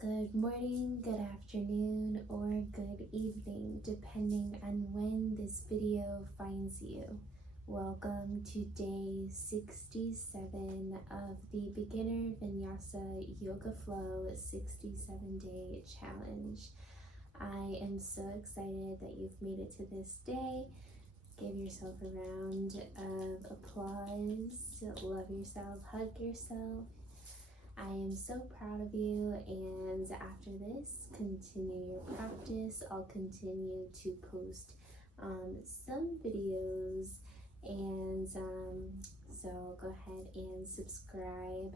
Good morning, good afternoon, or good evening, depending on when this video finds you. Welcome to day 67 of the Beginner Vinyasa Yoga Flow 67-day challenge. I am so excited that you've made it to this day. Give yourself a round of applause. Love yourself, hug yourself. I am so proud of you, and after this, continue your practice. I'll continue to post some videos, and so go ahead and subscribe,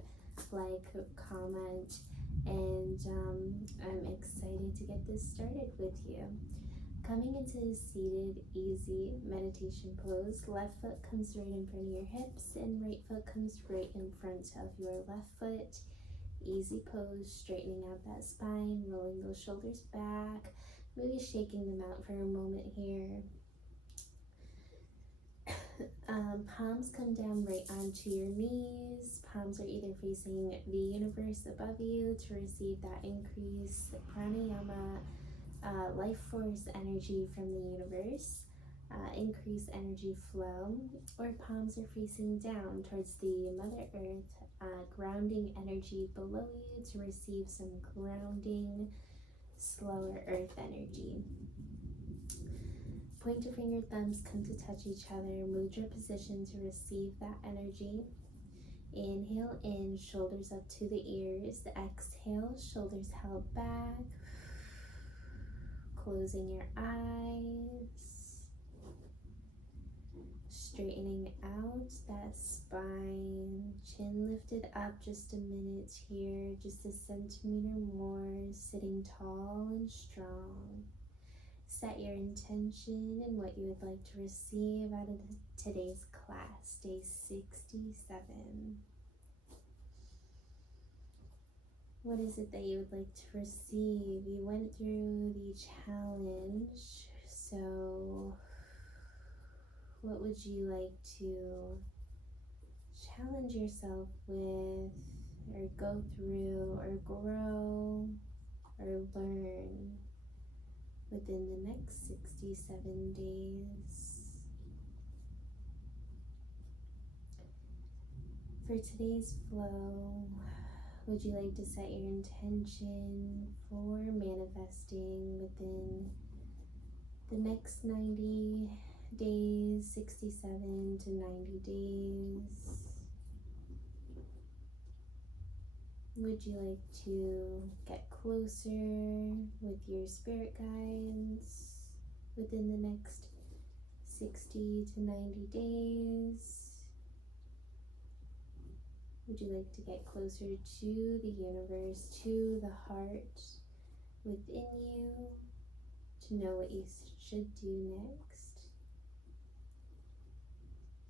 like, comment, and I'm excited to get this started with you. Coming into a seated, easy meditation pose, left foot comes right in front of your hips and right foot comes right in front of your left foot. Easy pose, straightening out that spine, rolling those shoulders back, maybe shaking them out for a moment here. Palms come down right onto your knees. Palms are either facing the universe above you to receive that increase pranayama, life force energy from the universe, increase energy flow, or palms are facing down towards the Mother Earth, grounding energy below you to receive some grounding, slower earth energy. Pointer finger thumbs come to touch each other, mudra position to receive that energy. Inhale in, shoulders up to the ears. Exhale, shoulders held back. Closing your eyes. Straightening out that spine. Chin lifted up just a minute here, just a centimeter more, sitting tall and strong. Set your intention and what you would like to receive out of today's class, day 67. What is it that you would like to receive? You went through the challenge, so what would you like to challenge yourself with, or go through, or grow, or learn within the next 67 days? For today's flow, would you like to set your intention for manifesting within the next 90 days, 67 to 90 days? Would you like to get closer with your spirit guides within the next 60 to 90 days? Would you like to get closer to the universe, to the heart within you, to know what you should do next?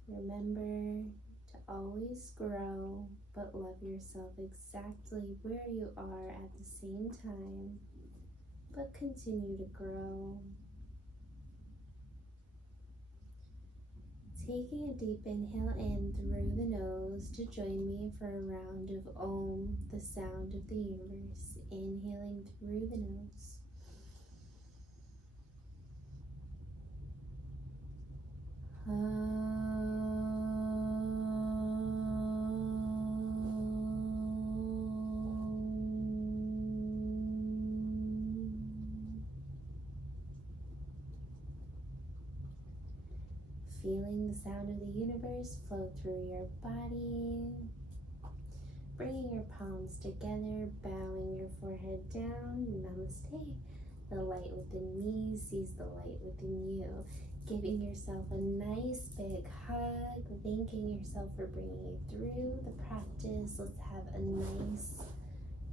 Remember to always grow, but love yourself exactly where you are at the same time, but continue to grow. Taking a deep inhale in through the nose to join me for a round of Om, the sound of the universe. Inhaling through the nose. Feeling the sound of the universe flow through your body. Bringing your palms together, bowing your forehead down. Namaste. The light within me sees the light within you. Giving yourself a nice big hug. Thanking yourself for bringing you through the practice. Let's have a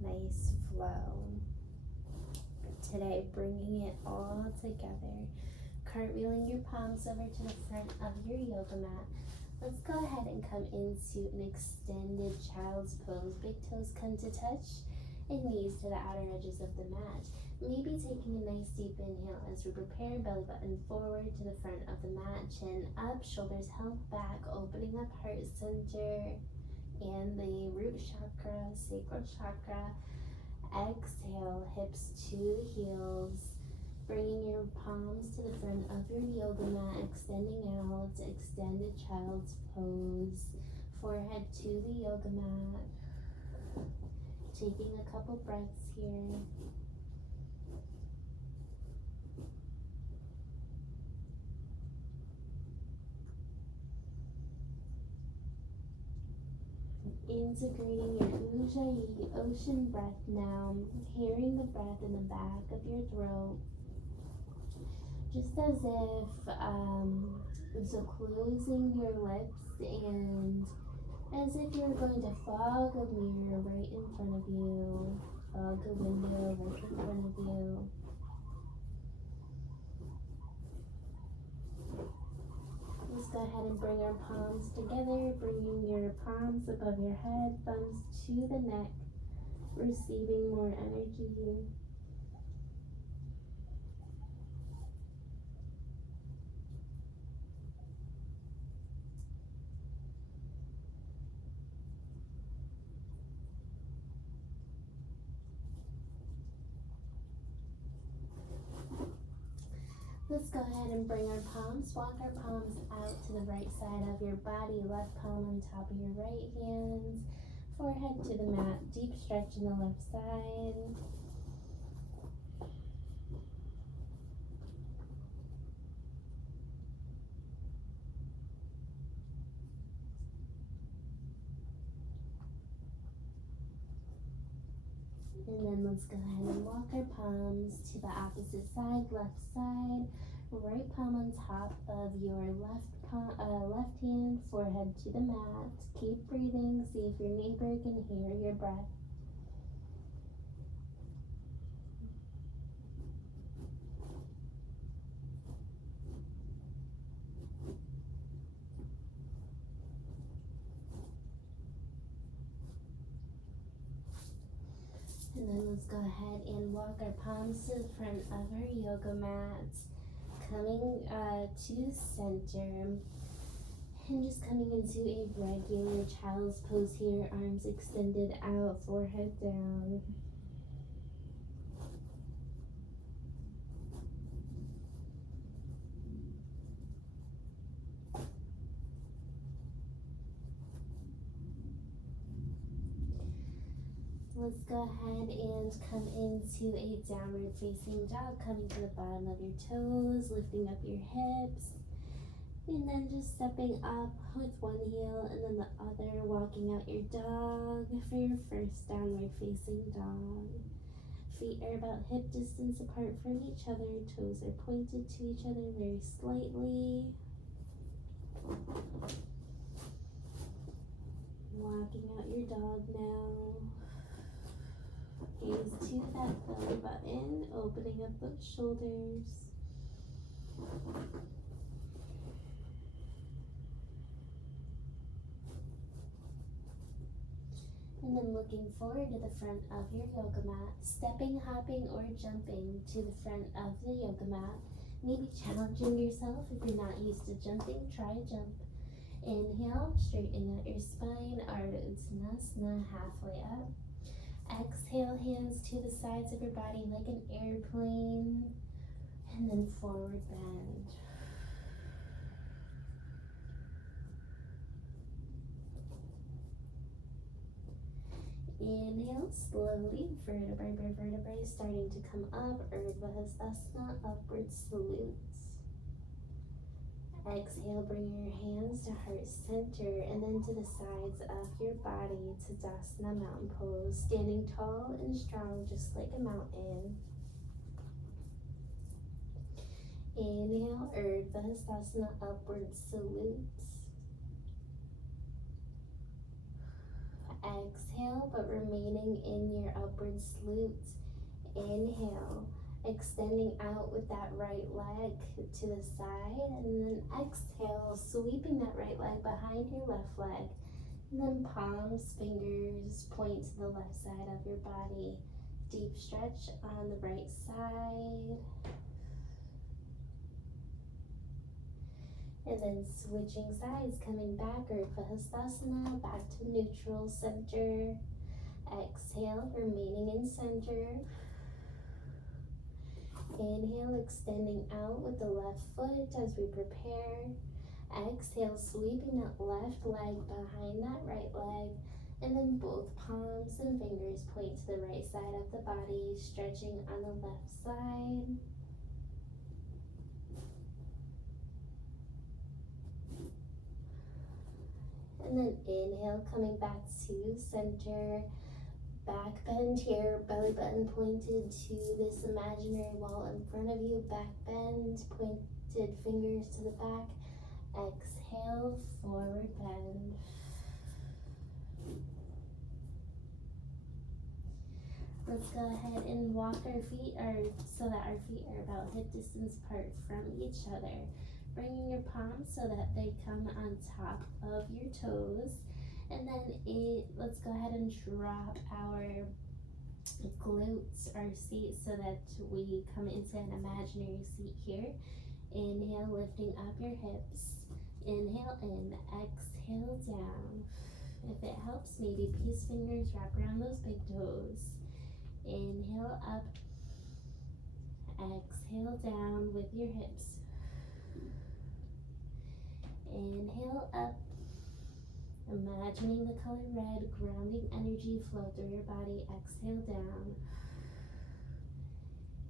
nice flow. Today, bringing it all together. Cartwheeling your palms over to the front of your yoga mat. Let's go ahead and come into an extended child's pose. Big toes come to touch and knees to the outer edges of the mat. Maybe taking a nice deep inhale as we prepare, belly button forward to the front of the mat, chin up, shoulders held back, opening up heart center and the root chakra, sacral chakra. Exhale, hips to the heels. Bringing your palms to the front of your yoga mat, extending out, extended child's pose. Forehead to the yoga mat. Taking a couple breaths here. Integrating your Ujjayi ocean breath now, hearing the breath in the back of your throat, just as if so closing your lips and as if you're going to fog a mirror right in front of you, fog a window right in front of you. Let's go ahead and bring our palms together, bringing your palms above your head, thumbs to the neck, receiving more energy. Let's go ahead and bring our palms, walk our palms out to the right side of your body, left palm on top of your right hand, forehead to the mat, deep stretch in the left side. And then let's go ahead and walk our palms to the opposite side, left side, right palm on top of your left hand, forehead to the mat. Keep breathing, see if your neighbor can hear your breath. And then let's go ahead and walk our palms to the front of our yoga mat, coming to center, and just coming into a regular child's pose here, arms extended out, forehead down. Let's go ahead and come into a downward facing dog, coming to the bottom of your toes, lifting up your hips, and then just stepping up with one heel and then the other, walking out your dog for your first downward facing dog. Feet are about hip distance apart from each other, toes are pointed to each other very slightly. Walking out your dog now. Gaze to that belly button, opening up those shoulders. And then looking forward to the front of your yoga mat, stepping, hopping, or jumping to the front of the yoga mat. Maybe challenging yourself if you're not used to jumping, try a jump. Inhale, straighten out your spine, Ardha halfway up. Exhale, hands to the sides of your body like an airplane, and then forward bend. Inhale, slowly, vertebrae by vertebrae, starting to come up, Urdhva upward salutes. Exhale, bring your hands to heart center and then to the sides of your body, Tadasana mountain pose, standing tall and strong just like a mountain. Inhale, Urdhva upward salutes. Exhale, but remaining in your upward salute. Inhale, extending out with that right leg to the side, and then exhale, sweeping that right leg behind your left leg, and then palms, fingers point to the left side of your body. Deep stretch on the right side, and then switching sides, coming back, Urdhva back to neutral center. Exhale, remaining in center. Inhale, extending out with the left foot as we prepare. Exhale, sweeping that left leg behind that right leg. And then both palms and fingers point to the right side of the body, stretching on the left side. And then inhale, coming back to center. Back bend here, belly button pointed to this imaginary wall in front of you. Back bend, pointed fingers to the back. Exhale, forward bend. Let's go ahead and walk our feet so that our feet are about hip distance apart from each other. Bringing your palms so that they come on top of your toes. And then let's go ahead and drop our glutes, our seat, so that we come into an imaginary seat here. Inhale, lifting up your hips. Inhale in, exhale down. If it helps, maybe peace fingers wrap around those big toes. Inhale up, exhale down with your hips. Inhale up, imagining the color red, grounding energy flow through your body. Exhale down.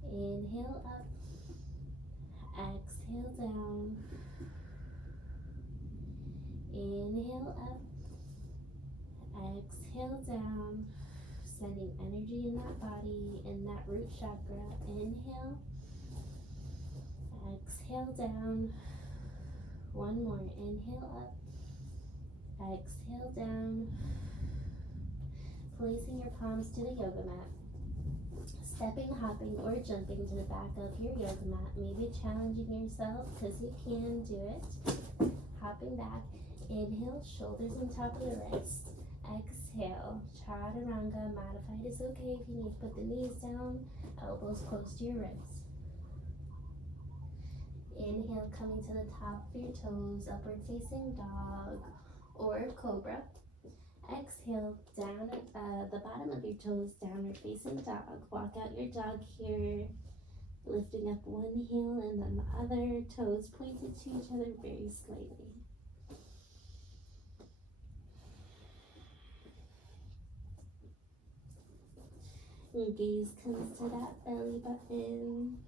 Inhale up, exhale down. Inhale up, exhale down. Sending energy in that body, in that root chakra. Inhale, exhale down. One more. Inhale up, exhale down. Placing your palms to the yoga mat. Stepping, hopping, or jumping to the back of your yoga mat. Maybe challenging yourself, because you can do it. Hopping back. Inhale, shoulders on top of the wrist. Exhale, chaturanga. Modified is okay if you need to put the knees down, elbows close to your ribs. Inhale, coming to the top of your toes, upward facing dog or cobra. Exhale, down at the bottom of your toes, downward facing dog. Walk out your dog here, lifting up one heel and then the other, toes pointed to each other very slightly. Your gaze comes to that belly button.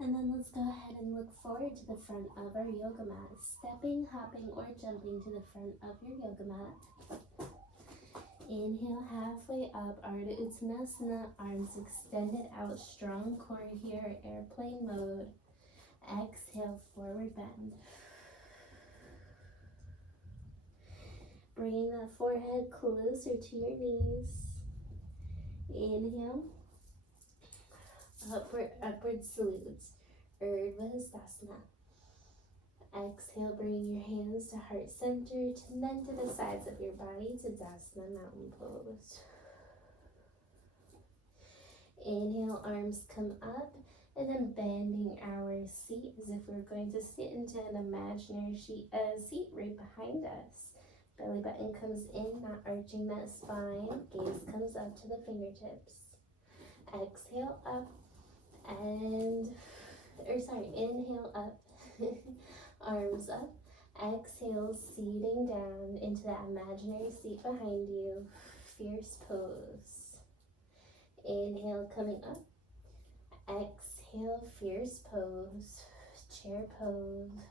And then let's go ahead and look forward to the front of our yoga mat. Stepping, hopping, or jumping to the front of your yoga mat. Inhale, halfway up, Ardha Uttanasana, arms extended out, strong core here, airplane mode. Exhale, forward bend. Bringing that forehead closer to your knees. Inhale, upward salute, Urdhva. Exhale, bringing your hands to heart center, and then to the sides of your body, Tadasana, mountain pose. Inhale, arms come up, and then bending our seat as if we're going to sit into an imaginary seat right behind us. Belly button comes in, not arching that spine. Gaze comes up to the fingertips. Exhale up, inhale up, arms up. Exhale, seating down into that imaginary seat behind you. Fierce pose. Inhale, coming up. Exhale, fierce pose, chair pose.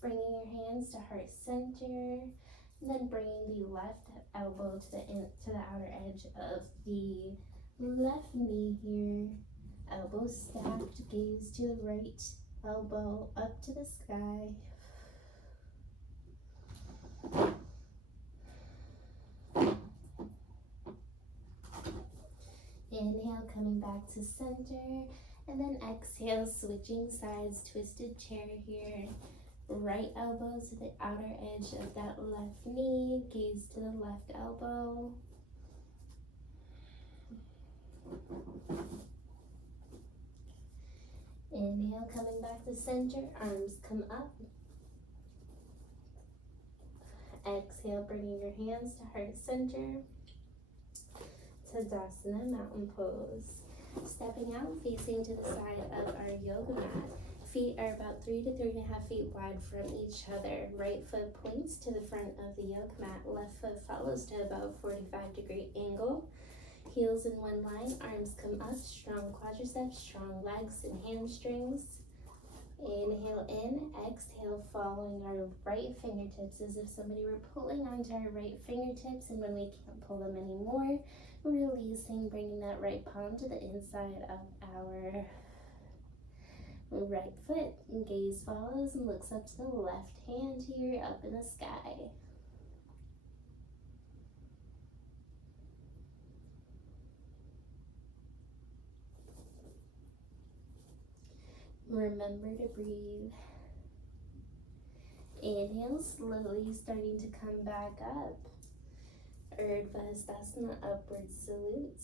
Bringing your hands to heart center, and then bringing the left elbow to the outer edge of the left knee here. Elbow stacked, gaze to the right elbow, up to the sky. Inhale, coming back to center, and then exhale, switching sides, twisted chair here. Right elbow to the outer edge of that left knee, gaze to the left elbow. Inhale, coming back to center, arms come up. Exhale, bringing your hands to heart center. Tadasana, mountain pose. Stepping out, facing to the side of our yoga mat. Feet are about 3 to 3.5 feet wide from each other. Right foot points to the front of the yoga mat. Left foot follows to about 45-degree angle. Heels in one line, arms come up, strong quadriceps, strong legs and hamstrings. Inhale in, exhale, following our right fingertips as if somebody were pulling onto our right fingertips, and when we can't pull them anymore, releasing, bringing that right palm to the inside of our right foot. Gaze follows and looks up to the left hand here, up in the sky. Remember to breathe. Inhale, slowly starting to come back up. Dandasana, upward salute.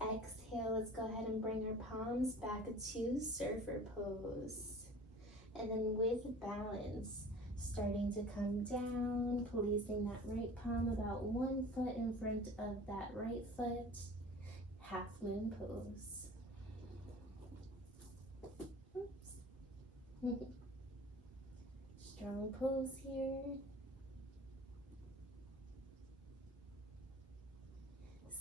Exhale, let's go ahead and bring our palms back to surfer pose. And then with balance, starting to come down, placing that right palm about 1 foot in front of that right foot. Half moon pose. Oops. Strong pose here.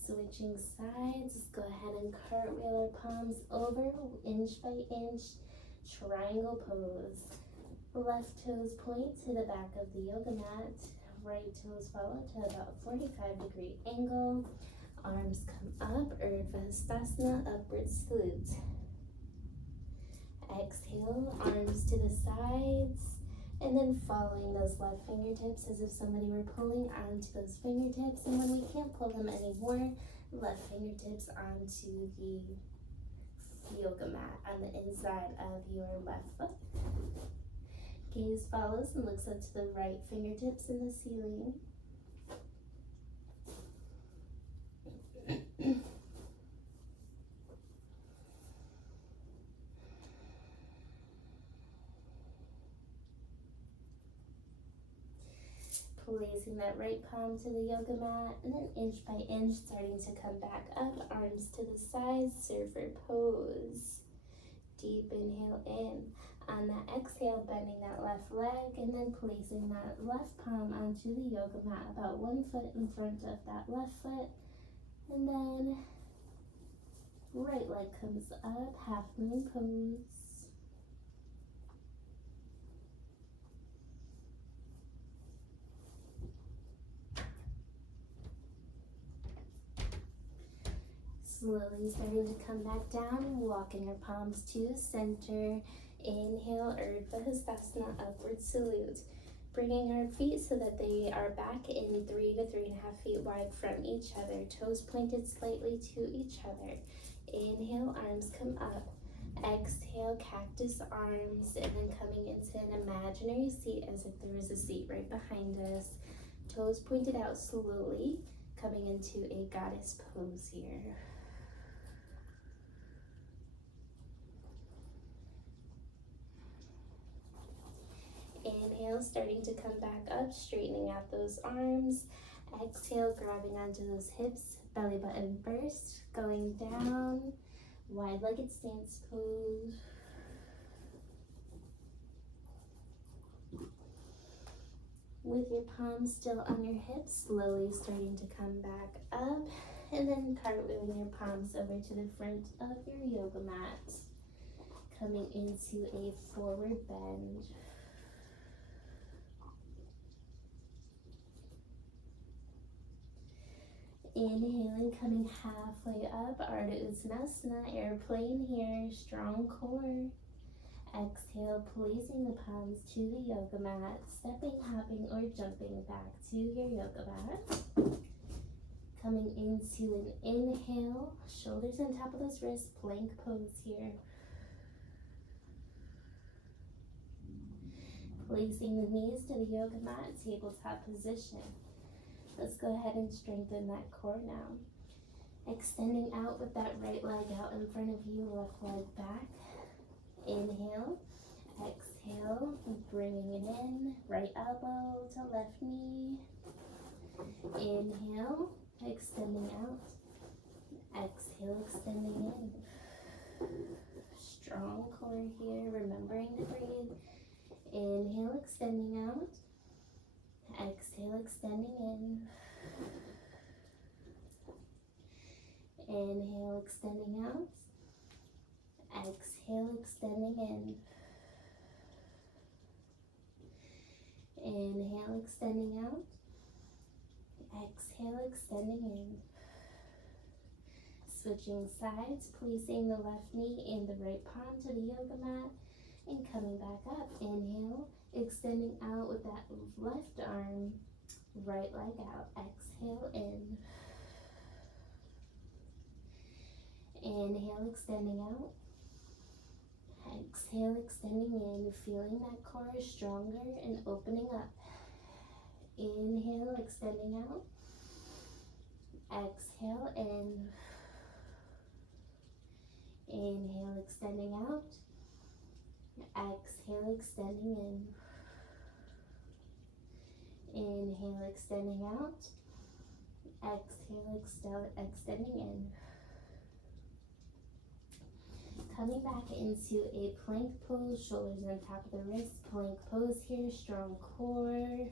Switching sides, let's go ahead and cartwheel our palms over, inch by inch, triangle pose. Left toes point to the back of the yoga mat, right toes follow to about 45-degree angle. Arms come up, Urdhva, upward salute. Exhale, arms to the sides, and then following those left fingertips as if somebody were pulling onto those fingertips, and when we can't pull them anymore, left fingertips onto the yoga mat on the inside of your left foot. Gaze follows and looks up to the right fingertips in the ceiling. Placing that right palm to the yoga mat, and then inch by inch starting to come back up, arms to the sides, surfer pose. Deep inhale in. On that exhale, bending that left leg, and then placing that left palm onto the yoga mat about 1 foot in front of that left foot, and then right leg comes up, half moon pose. Slowly starting to come back down, walking our palms to center. Inhale, Urdhva, upward salute. Bringing our feet so that they are back in 3 to 3.5 feet wide from each other. Toes pointed slightly to each other. Inhale, arms come up. Exhale, cactus arms, and then coming into an imaginary seat as if there was a seat right behind us. Toes pointed out slowly, coming into a goddess pose here. Inhale, starting to come back up, straightening out those arms. Exhale, grabbing onto those hips, belly button first, going down, wide-legged stance pose. With your palms still on your hips, slowly starting to come back up, and then cartwheeling your palms over to the front of your yoga mat, coming into a forward bend. Inhaling, coming halfway up, Ardha Uttanasana, airplane here, strong core. Exhale, placing the palms to the yoga mat, stepping, hopping, or jumping back to your yoga mat. Coming into an inhale, shoulders on top of those wrists, plank pose here. Placing the knees to the yoga mat, tabletop position. Let's go ahead and strengthen that core now. Extending out with that right leg out in front of you, left leg back. Inhale. Exhale, bringing it in. Right elbow to left knee. Inhale, extending out. Exhale, extending in. Strong core here, remembering to breathe. Inhale, extending out. Exhale, extending in. Inhale, extending out. Exhale, extending in. Inhale, extending out. Exhale, extending in. Switching sides, placing the left knee in the right palm to the yoga mat and coming back up. Inhale, extending out with that left arm, right leg out. Exhale in. Inhale, extending out. Exhale, extending in, feeling that core is stronger and opening up. Inhale, extending out. Exhale in. Inhale, extending out. Exhale, extending in. Inhale, extending out. Exhale, extending in. Coming back into a plank pose, shoulders on top of the wrist. Plank pose here, strong core.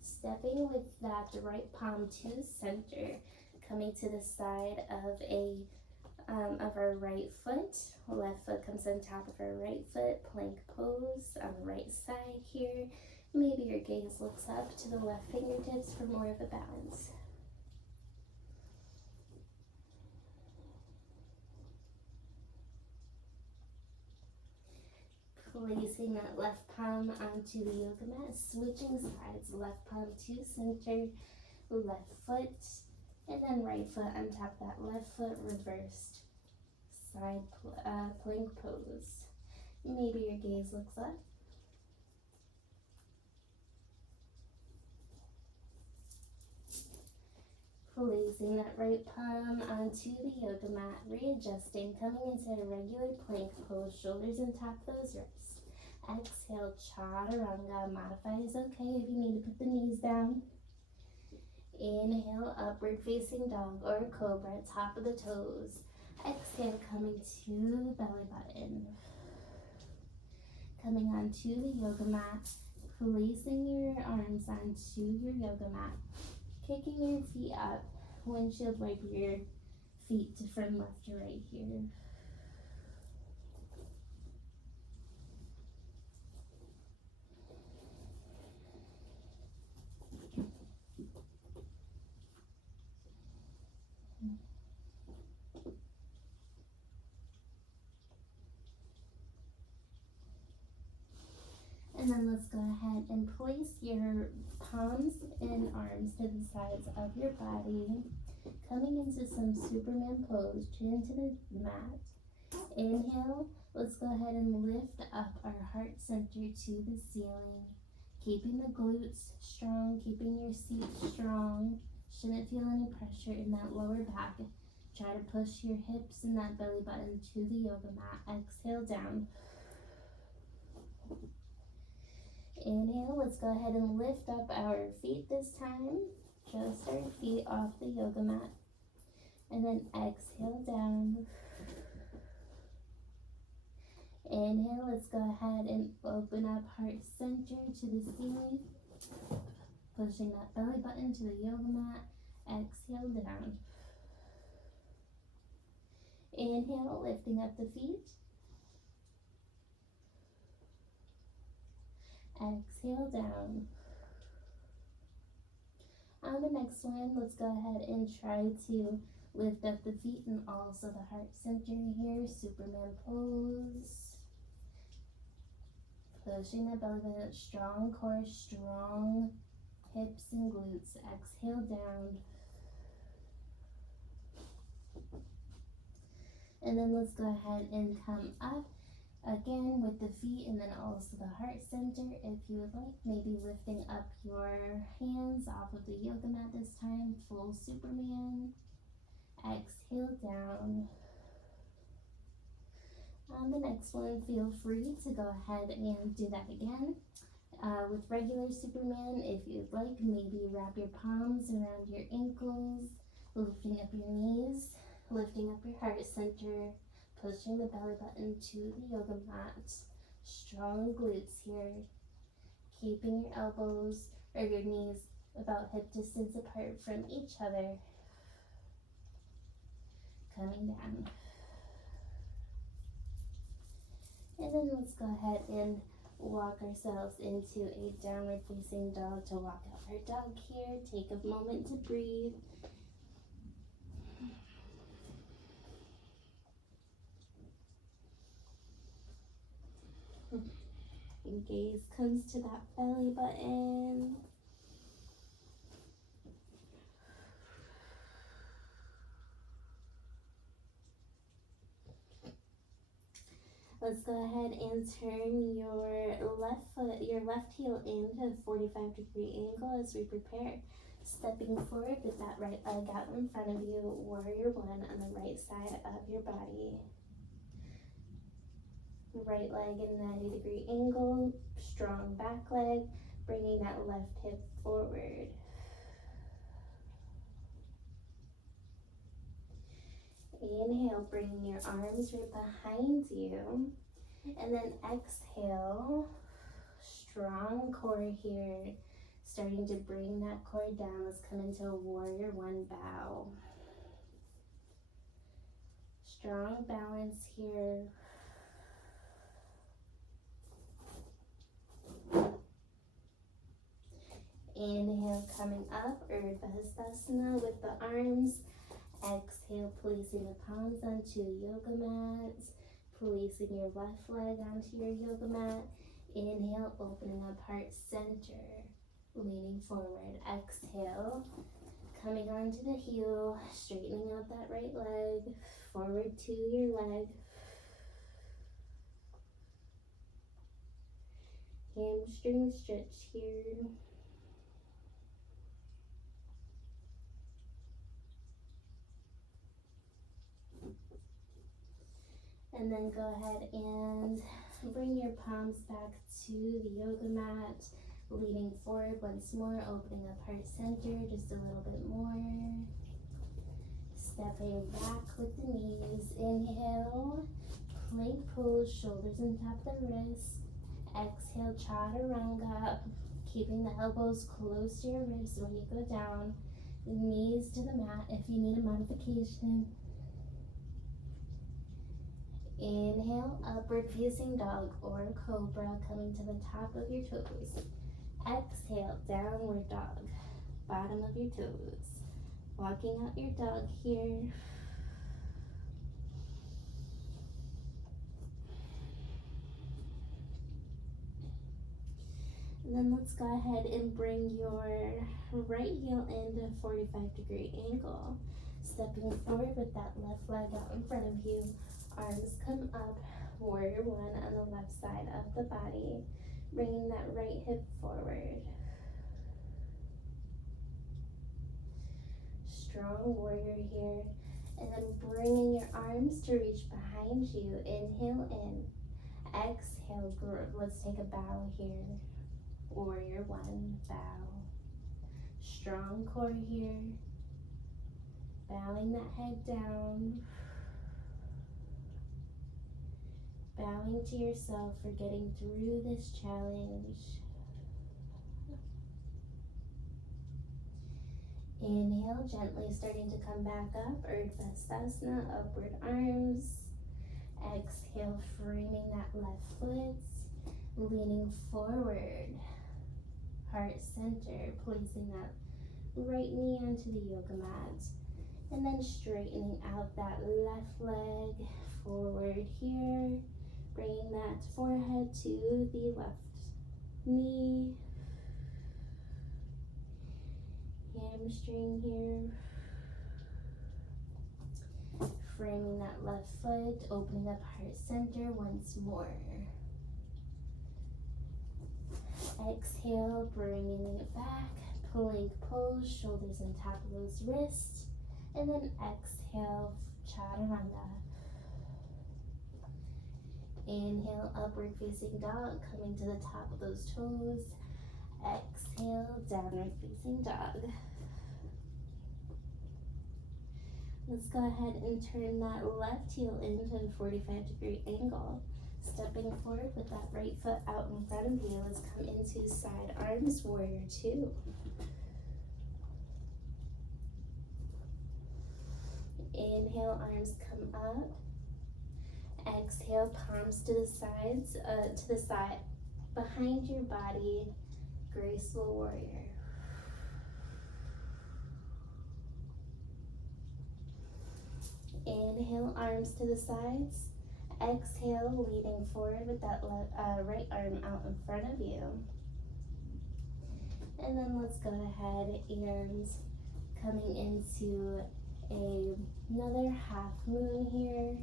Stepping with that right palm to center, coming to the side of our right foot. Left foot comes on top of our right foot. Plank pose on the right side here. Maybe your gaze looks up to the left fingertips for more of a balance. Placing that left palm onto the yoga mat, switching sides, left palm to center, left foot, and then right foot on top of that left foot, reversed side plank pose. Maybe your gaze looks up. Placing that right palm onto the yoga mat, readjusting, coming into a regular plank pose, shoulders on top of those wrists. Exhale, chaturanga. Modify is okay if you need to put the knees down. Inhale, upward facing dog or cobra, top of the toes. Exhale, coming to the belly button. Coming onto the yoga mat, placing your arms onto your yoga mat. Kicking your feet up, windshield wiper your feet from left to right here. And then let's go ahead and place your palms and arms to the sides of your body. Coming into some Superman pose, chin to the mat. Inhale, let's go ahead and lift up our heart center to the ceiling. Keeping the glutes strong, keeping your seat strong. Shouldn't feel any pressure in that lower back. Try to push your hips and that belly button to the yoga mat. Exhale down. Inhale, let's go ahead and lift up our feet this time. Just our feet off the yoga mat. And then exhale down. Inhale, let's go ahead and open up heart center to the ceiling. Pushing that belly button to the yoga mat. Exhale down. Inhale, lifting up the feet. Exhale down. On the next one, let's go ahead and try to lift up the feet and also the heart center here. Superman pose. Pushing the belly button, strong core, strong hips and glutes. Exhale down. And then let's go ahead and come up again with the feet and then also the heart center if you would like. Maybe lifting up your hands off of the yoga mat this time. Full Superman. Exhale down. On On the next one, feel free to go ahead and do that again. With regular Superman, if you'd like, maybe wrap your palms around your ankles, lifting up your knees, lifting up your heart center, pushing the belly button to the yoga mat. Strong glutes here. Keeping your elbows or your knees about hip distance apart from each other. Coming down. And then let's go ahead and walk ourselves into a downward facing dog. To walk out our dog here, take a moment to breathe. And gaze comes to that belly button. Let's go ahead and turn your left heel into a 45-degree angle as we prepare. Stepping forward with that right leg out in front of you, warrior one on the right side of your body. Right leg in 90-degree angle, strong back leg, bringing that left hip forward. Inhale, bringing your arms right behind you. And then exhale, strong core here. Starting to bring that core down. Let's come into a warrior one bow. Strong balance here. Inhale, coming up, Dandasana with the arms. Exhale, placing the palms onto yoga mat. Placing your left leg onto your yoga mat. Inhale, opening up heart center. Leaning forward. Exhale, coming onto the heel, straightening out that right leg. Forward to your leg. Hamstring stretch here. And then go ahead and bring your palms back to the yoga mat, leaning forward once more, opening up heart center just a little bit more. Stepping back with the knees. Inhale, plank pose, shoulders on top of the wrist. Exhale, chaturanga, keeping the elbows close to your ribs when you go down. Knees to the mat if you need a modification. Inhale, upward facing dog or cobra, coming to the top of your toes. Exhale, downward dog, bottom of your toes. Walking out your dog here. And then let's go ahead and bring your right heel into a 45-degree angle. Stepping forward with that left leg out in front of you. Arms come up, warrior one on the left side of the body, bringing that right hip forward. Strong warrior here, and then bringing your arms to reach behind you. Inhale in, exhale, let's take a bow here. Warrior one, bow. Strong core here, bowing that head down. Bowing to yourself for getting through this challenge. Inhale, gently starting to come back up, Dandasana, upward arms. Exhale, framing that left foot, leaning forward. Heart center, placing that right knee onto the yoga mat. And then straightening out that left leg, forward here. Bringing that forehead to the left knee. Hamstring here. Framing that left foot, opening up heart center once more. Exhale, bringing it back. Plank pose, shoulders on top of those wrists. And then exhale, chaturanga. Inhale, upward facing dog, coming to the top of those toes. Exhale, downward facing dog. Let's go ahead and turn that left heel into a 45-degree angle. Stepping forward with that right foot out in front of you. Let's come into side arms, warrior two. Inhale, arms come up. Exhale, palms to the sides, behind your body, graceful warrior. Inhale, arms to the sides. Exhale, leaning forward with that right arm out in front of you. And then let's go ahead and coming into another half moon here.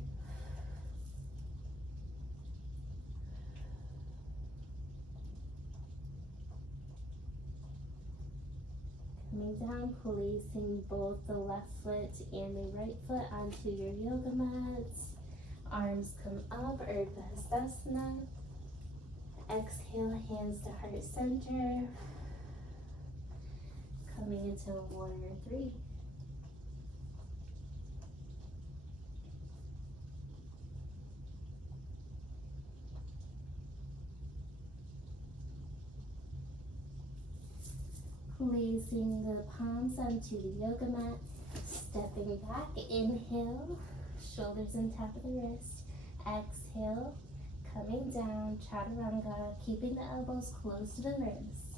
Coming down, placing both the left foot and the right foot onto your yoga mats. Arms come up, Tadasana. Exhale, hands to heart center. Coming into warrior three. Placing the palms onto the yoga mat, stepping back, inhale, shoulders on top of the wrist, exhale, coming down, chaturanga, keeping the elbows close to the wrists.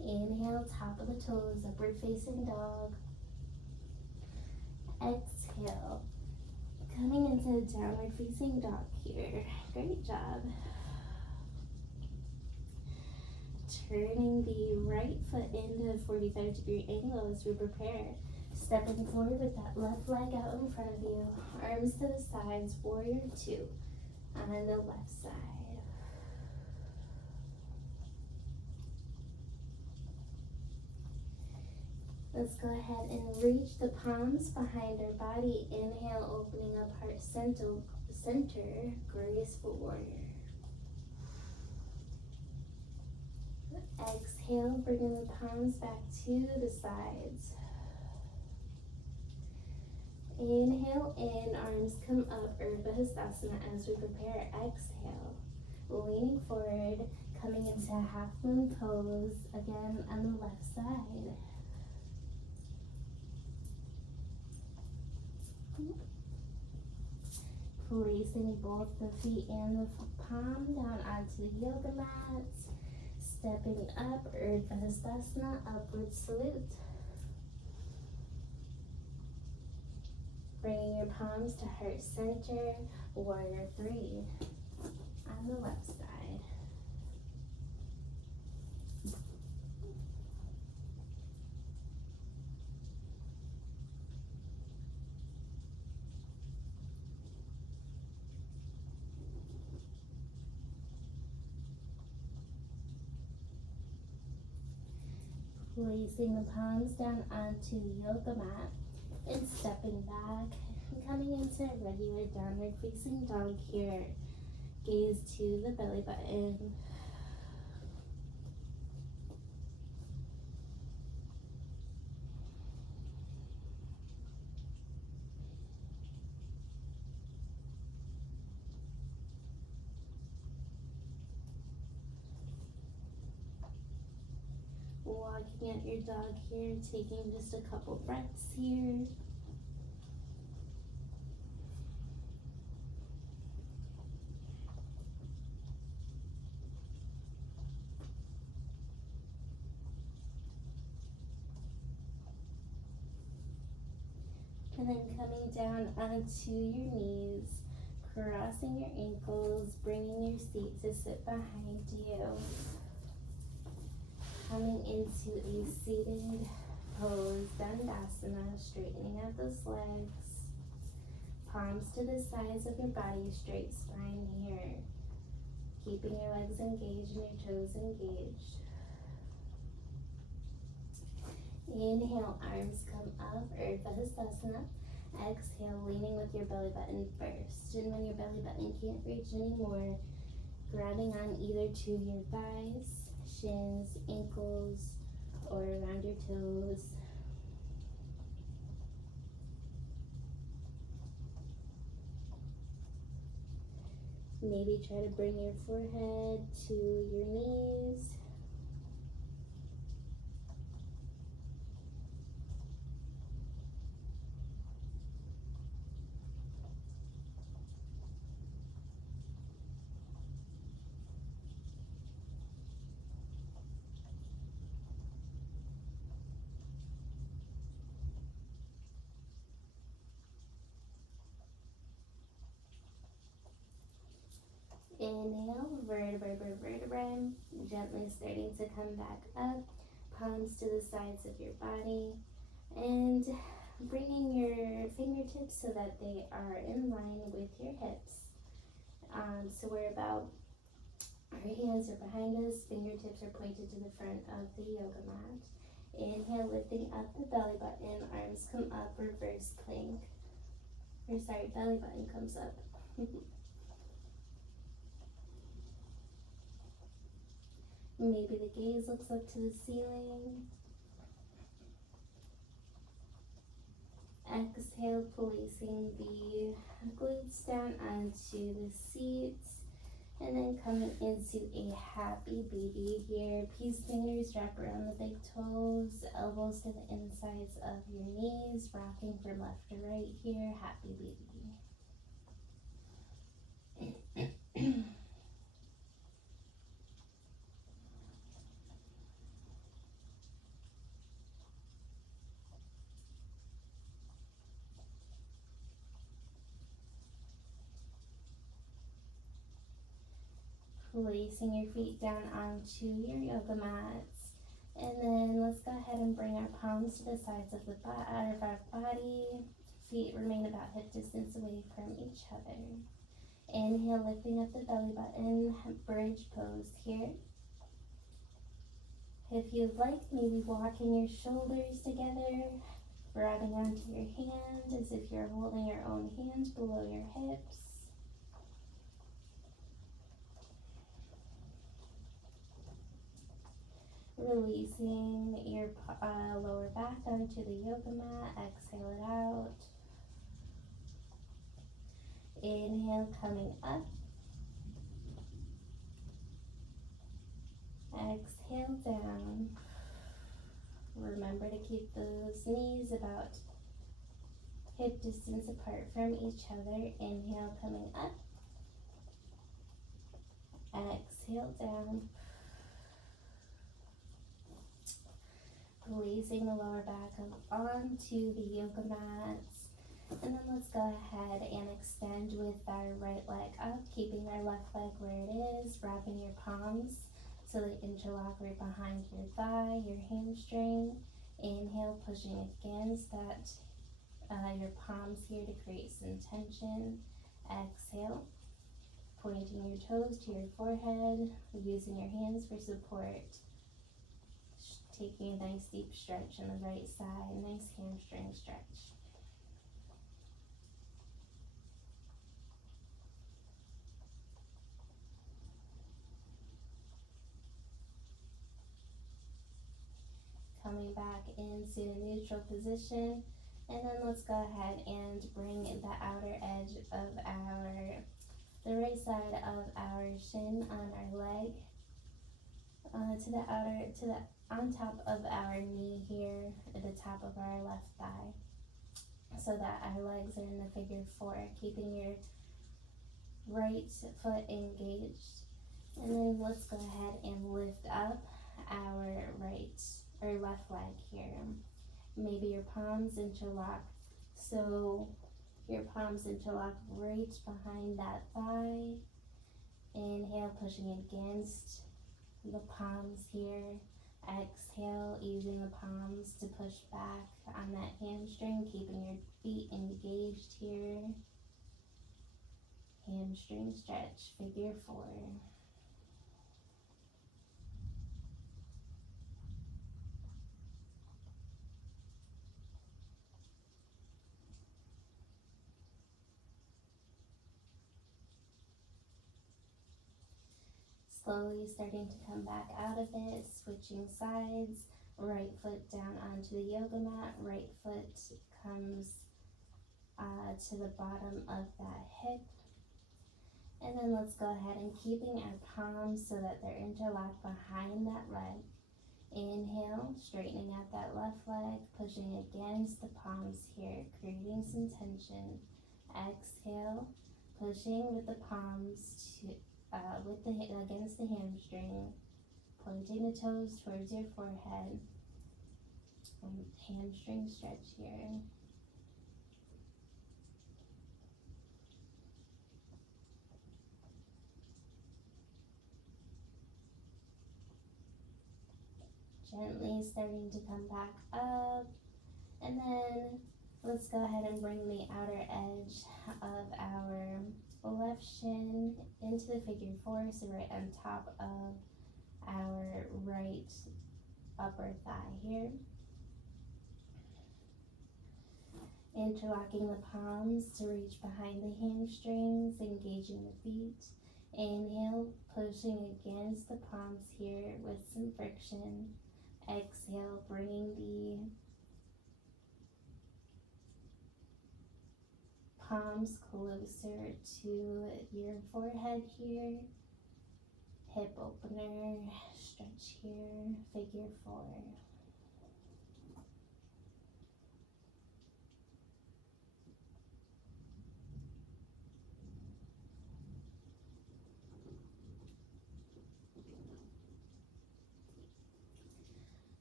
Inhale, top of the toes, upward facing dog. Exhale, coming into downward facing dog here. Great job. Turning the right foot into a 45-degree angle as we prepare. Stepping forward with that left leg out in front of you. Arms to the sides, warrior two on the left side. Let's go ahead and reach the palms behind our body. Inhale, opening up heart center, graceful warrior. Exhale, bringing the palms back to the sides. Inhale in, arms come up, Shavasana as we prepare. Exhale, leaning forward, coming into half moon pose, again on the left side. Placing both the feet and the palm down onto the yoga mats. Stepping up, Dandasana, upward salute. Bringing your palms to heart center, warrior three on the left side. Placing the palms down onto the yoga mat and stepping back and coming into regular downward facing dog here. Gaze to the belly button. Walking at your dog here, taking just a couple breaths here. And then coming down onto your knees, crossing your ankles, bringing your seat to sit behind you. Coming into a seated pose, Dandasana, straightening out those legs. Palms to the sides of your body, straight spine here. Keeping your legs engaged and your toes engaged. Inhale, arms come up, Tadasana. Exhale, leaning with your belly button first. And when your belly button can't reach anymore, grabbing on either to your thighs, shins, ankles, or around your toes. Maybe try to bring your forehead to your knees. Inhale, vertebrae by vertebrae, gently starting to come back up, palms to the sides of your body, and bringing your fingertips so that they are in line with your hips. So we're about, our hands are behind us, fingertips are pointed to the front of the yoga mat. Inhale, lifting up the belly button, arms come up, reverse plank. Belly button comes up. Maybe the gaze looks up to the ceiling. Exhale, placing the glutes down onto the seats. And then coming into a happy baby here. Peace fingers wrap around the big toes, elbows to the insides of your knees, rocking from left to right here. Happy baby. Placing your feet down onto your yoga mats. And then let's go ahead and bring our palms to the sides of our body. Feet remain about hip distance away from each other. Inhale, lifting up the belly button, bridge pose here. If you'd like, maybe walking your shoulders together, grabbing onto your hand as if you're holding your own hand below your hips. Releasing your lower back onto the yoga mat. Exhale it out. Inhale, coming up. Exhale down. Remember to keep those knees about hip distance apart from each other. Inhale, coming up. Exhale down. Placing the lower back onto the yoga mats. And then let's go ahead and extend with our right leg up, keeping our left leg where it is, wrapping your palms so they interlock right behind your thigh, your hamstring. Inhale, pushing against that, your palms here to create some tension. Exhale, pointing your toes to your forehead, using your hands for support. Taking a nice deep stretch on the right side, nice hamstring stretch. Coming back into neutral position, and then let's go ahead and bring the outer edge of the right side of our shin on our leg on top of our knee here at the top of our left thigh, so that our legs are in the figure 4, keeping your right foot engaged. And then let's go ahead and lift up our left leg here. Maybe your palms interlock, so your palms interlock right behind that thigh. Inhale, pushing against the palms here. Exhale, using the palms to push back on that hamstring, keeping your feet engaged here. Hamstring stretch, figure 4. Slowly starting to come back out of it, switching sides. Right foot down onto the yoga mat. Right foot comes to the bottom of that hip. And then let's go ahead and keeping our palms so that they're interlocked behind that leg. Inhale, straightening out that left leg, pushing against the palms here, creating some tension. Exhale, pushing with the palms to against the hamstring, pointing the toes towards your forehead. Hamstring stretch here. Gently starting to come back up. And then let's go ahead and bring the outer edge of our left shin into the figure four, so right on top of our right upper thigh here. Interlocking the palms to reach behind the hamstrings, engaging the feet. Inhale, pushing against the palms here with some friction. Exhale, bringing the palms closer to your forehead here. Hip opener, stretch here, figure four.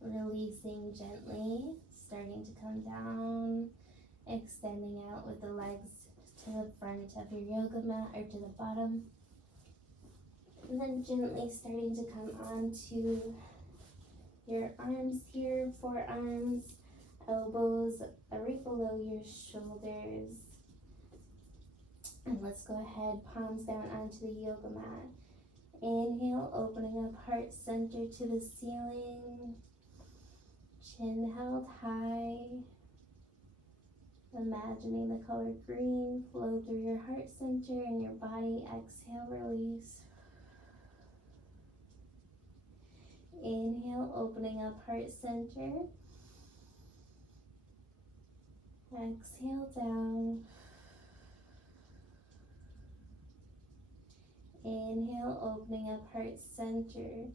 Releasing gently, starting to come down, extending out with the legs to the front of your yoga mat or to the bottom. And then gently starting to come onto your arms here, forearms, elbows right below your shoulders. And let's go ahead, palms down onto the yoga mat. Inhale, opening up heart center to the ceiling. Chin held high. Imagining the color green flow through your heart center and your body. Exhale, release. Inhale, opening up heart center. Exhale, down. Inhale, opening up heart center.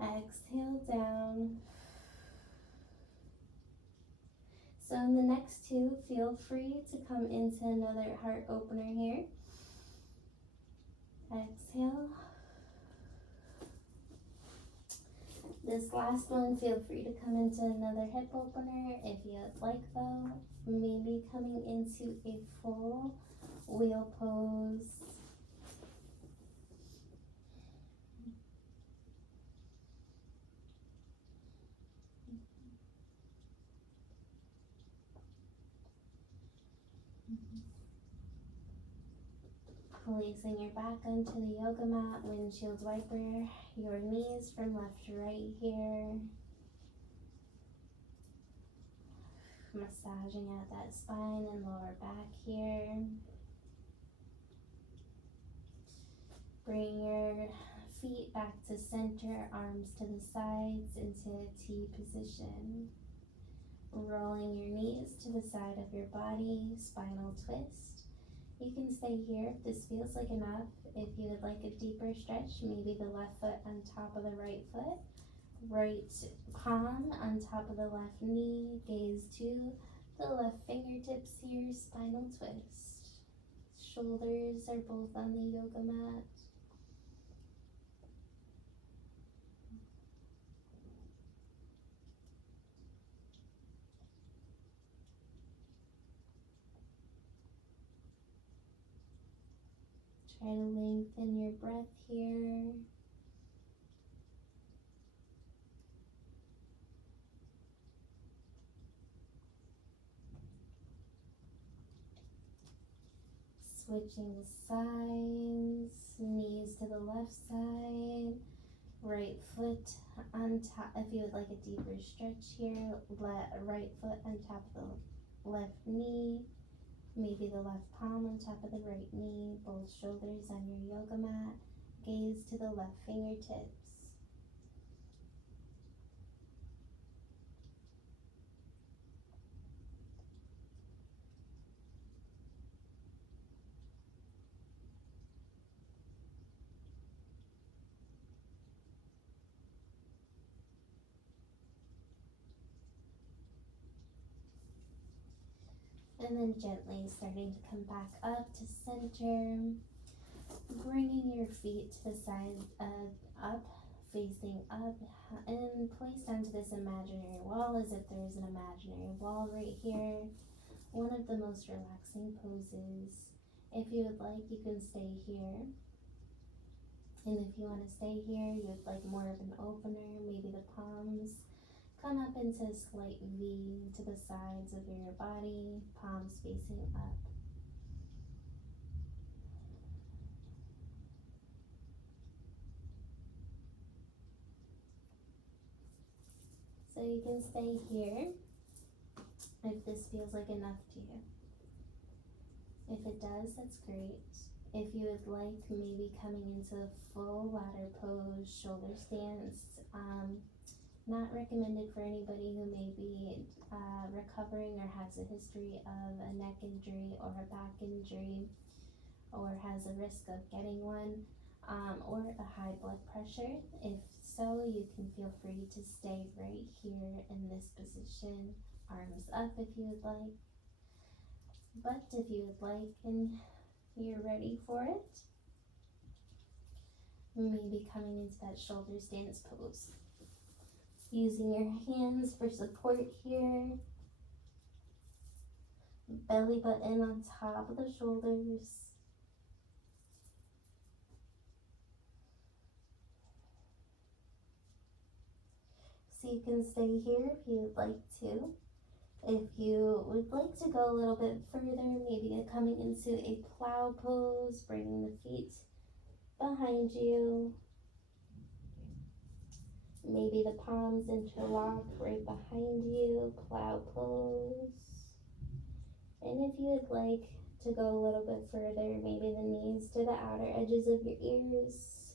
Exhale, down. So in the next two, feel free to come into another heart opener here. Exhale. This last one, feel free to come into another hip opener if you'd like though. Maybe coming into a full wheel pose. Placing your back onto the yoga mat, windshield wiper, your knees from left to right here. Massaging out that spine and lower back here. Bring your feet back to center, arms to the sides into a T position. Rolling your knees to the side of your body, spinal twist. You can stay here if this feels like enough. If you would like a deeper stretch, maybe the left foot on top of the right foot. Right palm on top of the left knee. Gaze to the left fingertips here, spinal twist. Shoulders are both on the yoga mat. Try to lengthen your breath here. Switching sides, knees to the left side, right foot on top. If you would like a deeper stretch here, right foot on top of the left knee. Maybe the left palm on top of the right knee, both shoulders on your yoga mat. gaze to the left fingertips. And then gently starting to come back up to center, bringing your feet to the side, up, facing up, and place onto this imaginary wall as if there is an imaginary wall right here. One of the most relaxing poses. If you would like, you can stay here. And if you want to stay here, you would like more of an opener, maybe the palms come up into a slight V to the sides of your body, palms facing up. So you can stay here if this feels like enough to you. If it does, that's great. If you would like, maybe coming into a full ladder pose, shoulder stance, not recommended for anybody who may be recovering or has a history of a neck injury or a back injury or has a risk of getting one, or a high blood pressure. If so, you can feel free to stay right here in this position, arms up if you would like. But if you would like and you're ready for it, maybe coming into that shoulder stance pose. Using your hands for support here. Belly button on top of the shoulders. So you can stay here if you would like to. If you would like to go a little bit further, maybe coming into a plow pose, bringing the feet behind you. Maybe the palms interlock right behind you, plow pose. And if you would like to go a little bit further, maybe the knees to the outer edges of your ears.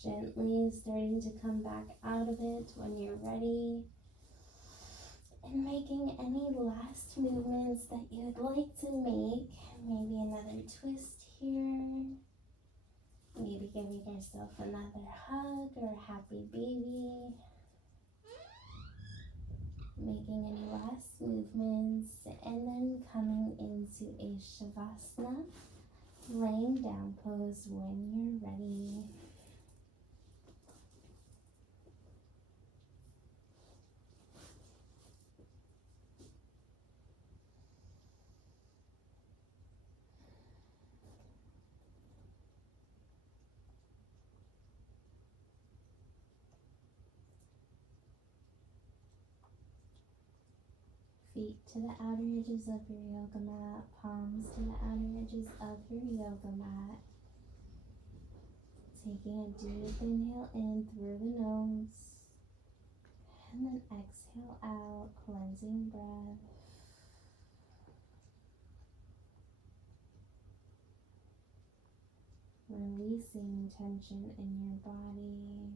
Gently starting to come back out of it when you're ready. And making any last movements that you would like to make. Maybe another twist here. Maybe giving yourself another hug or a happy baby. Making any last movements and then coming into a Shavasana, laying down pose when you're ready. Feet to the outer edges of your yoga mat, palms to the outer edges of your yoga mat. Taking a deep inhale in through the nose, and then exhale out, cleansing breath. Releasing tension in your body.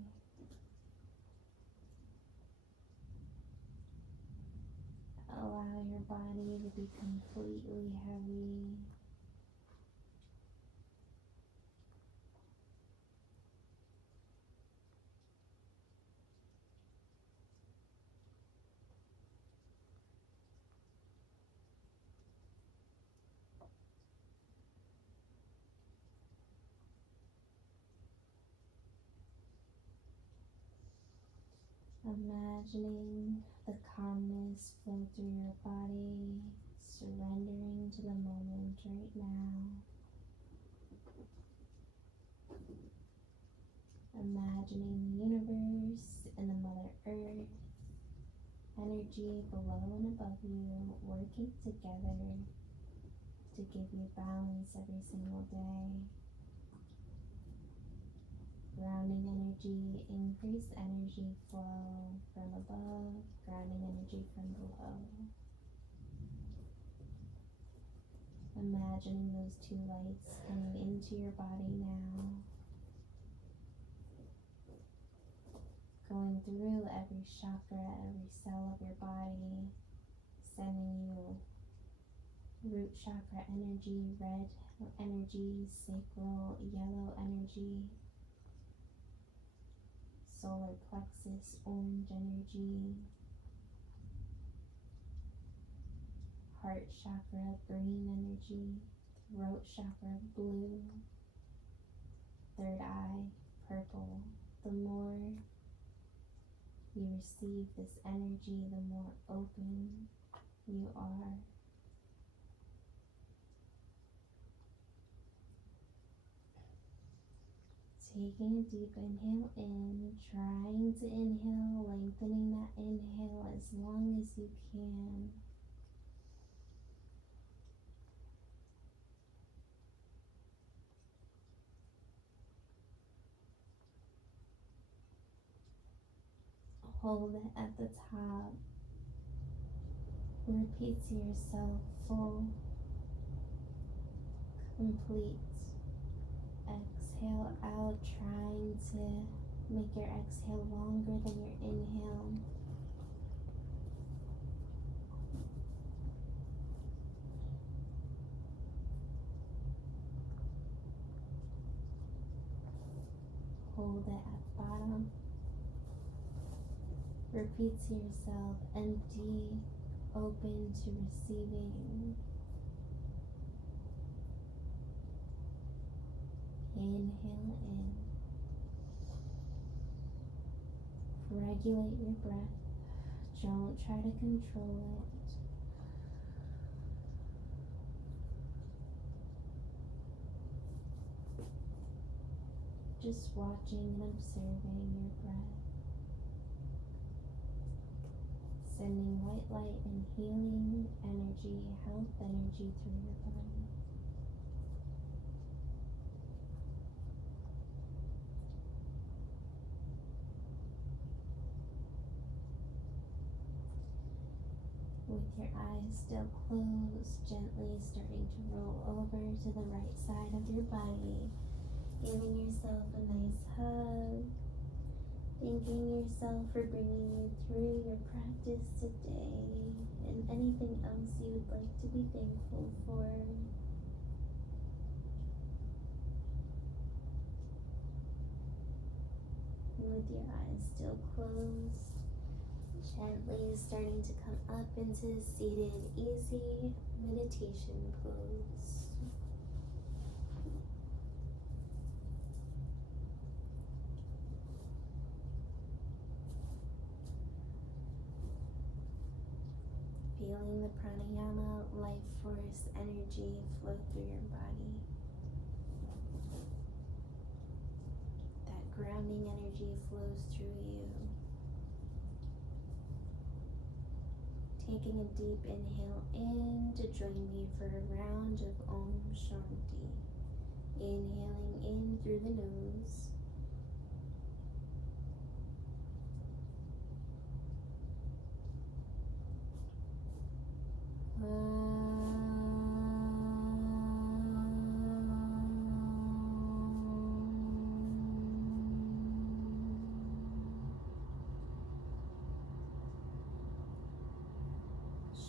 Allow your body to be completely heavy. Imagining the calmness flow through your body, surrendering to the moment right now. Imagining the universe and the Mother Earth, energy below and above you, working together to give you balance every single day. Grounding energy energy, increase energy flow from above, grounding energy from below. Imagining those two lights coming into your body now, going through every chakra, every cell of your body, sending you root chakra energy, red energy, sacral yellow energy, solar plexus orange energy, heart chakra green energy, throat chakra blue, third eye purple. The more you receive this energy, the more open you are. Taking a deep inhale in, trying to inhale, lengthening that inhale as long as you can. Hold it at the top. Repeat to yourself, full, complete. Exhale out, trying to make your exhale longer than your inhale. Hold it at bottom. Repeat to yourself, empty, open to receiving. Inhale in. Regulate your breath. Don't try to control it. Just watching and observing your breath. Sending white light and healing energy, health energy through your body. With your eyes still closed, gently starting to roll over to the right side of your body, giving yourself a nice hug, thanking yourself for bringing you through your practice today, and anything else you would like to be thankful for. And with your eyes still closed, gently starting to come up into seated easy meditation pose. Feeling the pranayama life force energy flow through your body. That grounding energy flows through you. Taking a deep inhale in to join me for a round of Om Shanti. Inhaling in through the nose.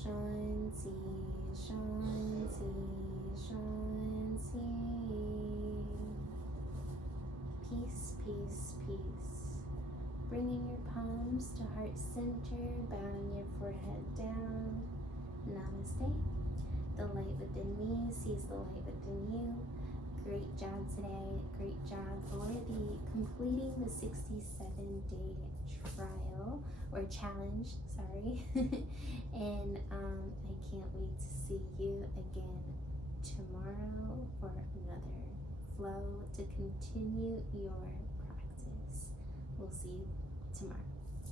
Shanti, Shanti, Shanti. Peace, peace, peace. Bringing your palms to heart center, bowing your forehead down. Namaste. The light within me sees the light within you. Great job today. Great job for the completing the 67-day trial or challenge, sorry. And I can't wait to see you again tomorrow for another flow to continue your practice. We'll see you tomorrow.